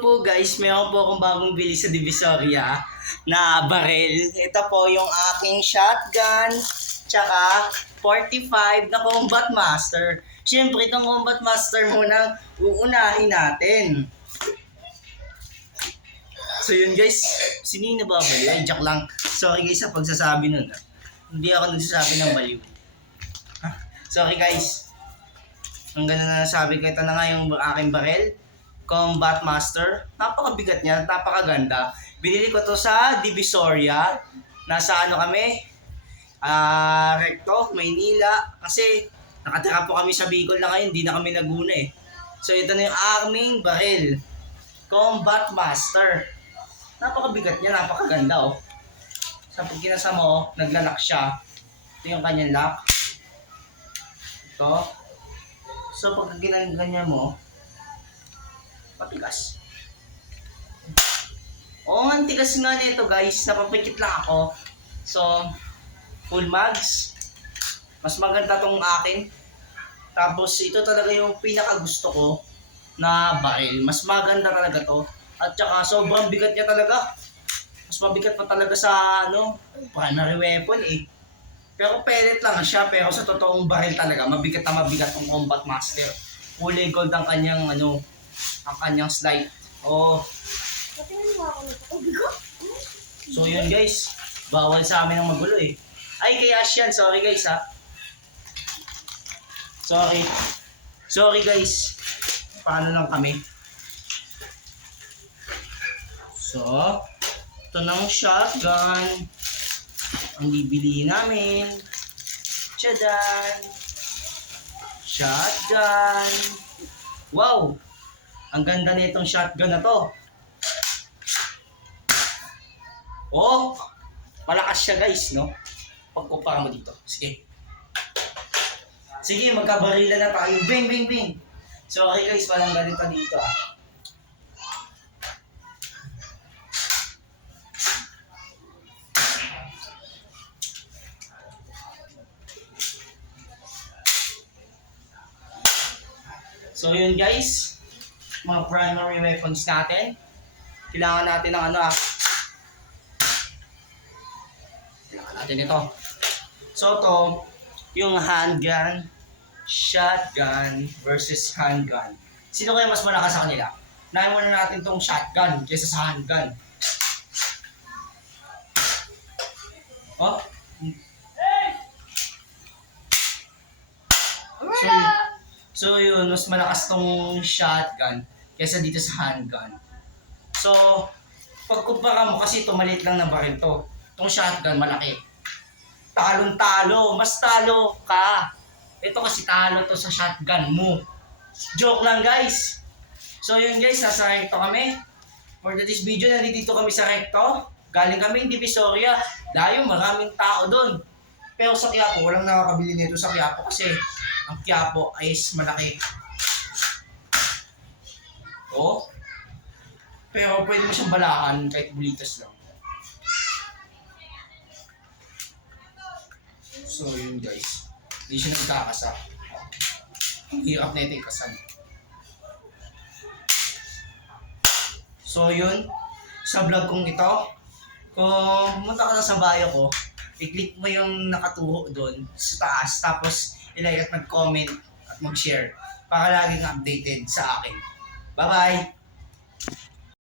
Hello po guys, meron po akong bagong bili sa Divisoria na barel. Ito po yung aking shotgun, tsaka 45 na Combat Master. Siyempre itong Combat Master muna uunahin natin. So yun guys, sino yung nababaliw? Ay, joke lang. Sorry guys sa pagsasabi nun. Hindi ako nagsasabi ng baliw. Sorry guys. Ang ganda na nasabi ko, ito na nga yung aking barel. Combat Master. Napakabigat niya, napakaganda. Binili ko to sa Divisoria. Nasa ano kami? Recto, Maynila. Kasi nakatira po kami sa Bicol na ngayon, hindi na kami Laguna eh. So ito na yung aming baril. Combat Master. Napakabigat niya, napakaganda oh. Sa pag kinasa mo, naglalak siya. Ito yung kanyang lock. Ito. So pag ginaganya mo, patigas. Ang tigas nga nito guys, napapikit lang ako. So, full mags. Mas maganda tong akin. Tapos ito talaga yung pinaka gusto ko na baril. Mas maganda talaga to. At saka sobrang bigat niya talaga. Mas mabigat pa talaga sa primary weapon eh. Pero pellet lang siya, pero sa totoong baril talaga, mabigat na mabigat tong Combat Master. Kulay gold ang kanyang ang kanyang slide. Oh. So yun guys, bawal sa amin ang magulo eh. Ay kay Ash yan, sorry guys ha. Sorry guys. Paano lang kami. So, ito ng shotgun. Ang bibili namin. Tchadan! Shotgun. Wow! Ang ganda nitong shotgun na to. Oh! Malakas siya guys, no? Pagkumpara mo dito. Sige. Sige, magkabarila na tayo. Bing, bing, bing! So, okay guys, walang ganito dito ah. So yun guys, mga primary weapons natin. Kailangan natin ng kailangan natin ito. So to, yung handgun, shotgun versus handgun. Sino kaya mas malakas sa kanila? Unahin muna natin tong shotgun kaysa sa handgun. Oh. So yun, mas malakas tong shotgun kaysa dito sa handgun. So, pagkumpara mo kasi ito maliit lang na baril to. Itong shotgun malaki. Talong-talo, mas talo ka. Ito kasi talo to sa shotgun mo. Joke lang guys. So yun guys, nasa Recto kami. For this video, nandito kami sa Recto. Galing kami Divisoria. Layo, maraming tao doon. Pero sa Quiapo, walang nakakabili nito sa Quiapo kasi ang Quiapo ay malaki. Oh. Pero pwede mo siyang balakan kahit bulitas lang. So yun guys. Hindi siya nagkakasa. Ang hirap na ito ikasan. So yun. Sa vlog kong ito, kung pumunta ka na sa bio ko, i-click mo yung nakaturo doon sa taas. Tapos i-like at mag-comment at mag-share para laging updated sa akin. Bye-bye!